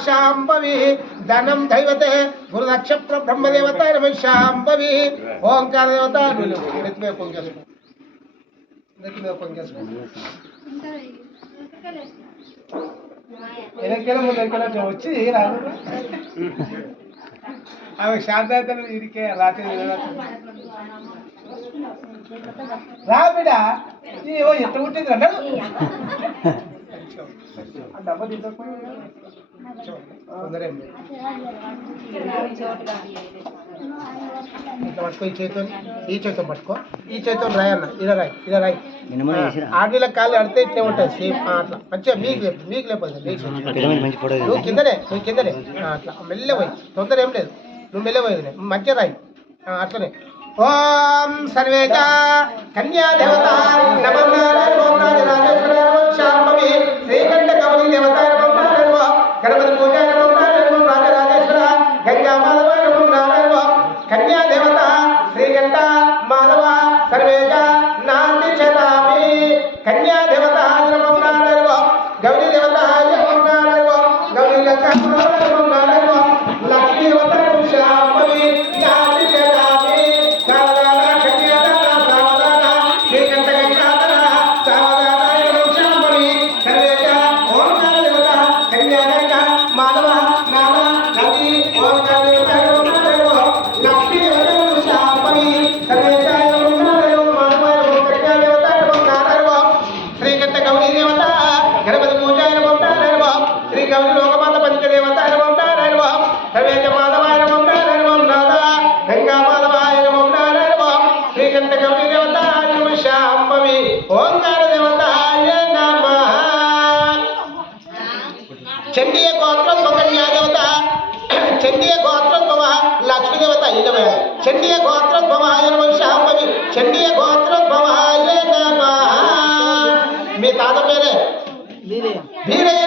శాంభవి ధనం దైవతే గురు నక్షత్ర బ్రహ్మదేవత నమ శాంభవి ఓంకార దేవత నెత్తి మీద పొంగేసుకో నెత్తి మీద పొంగేసుకో ఎనకెళ్ళ ముందు ఎనకెళ్ళ వచ్చి రాదు ఆమె శాంతను ఇరికే రాత్రి రా బిడ్డ ఏవో ఎంత ఉంటుంది అన్నాడు డబ్బా ఇట్లా పట్టుకో ఈ చేతితో పట్టుకో ఈ చేతితో రాయన్న ఇలా రాయి ఆడవిళ్ళ కాళ్ళు అడితే ఇట్లే ఉంటుంది సేమ్ అట్లా మంచిగా మీకు లేకపోతే నువ్వు కిందనే అట్లా మెల్లె పోయి తొందర ఏం లేదు నువ్వు మెల్లె పోయేది మంచిగా రాయి అట్లనే ఓం సర్వేజ కన్యా దేవత శాంభవి శ్రీకంఠ గౌరీ దేవత గణపతి పూజ రాజరాజేశ్వర గంగా మాధవ కన్యా దేవత శ్రీకంఠ మాధవ సర్వేజ నాంది చలామి కన్యా దేవత గౌరీ దేవత గౌరీ లక్ష్మీ దేవత శాంభవి నాంది చలామి చండీయ గోత్రం కన్యా దేవత చండీయ గోత్రం లక్ష్మీ దేవత ఇదమే చండీయ గోత్రం శాంభవి చండీయ గోత్రం మీ తాత పేరే వీరయ్య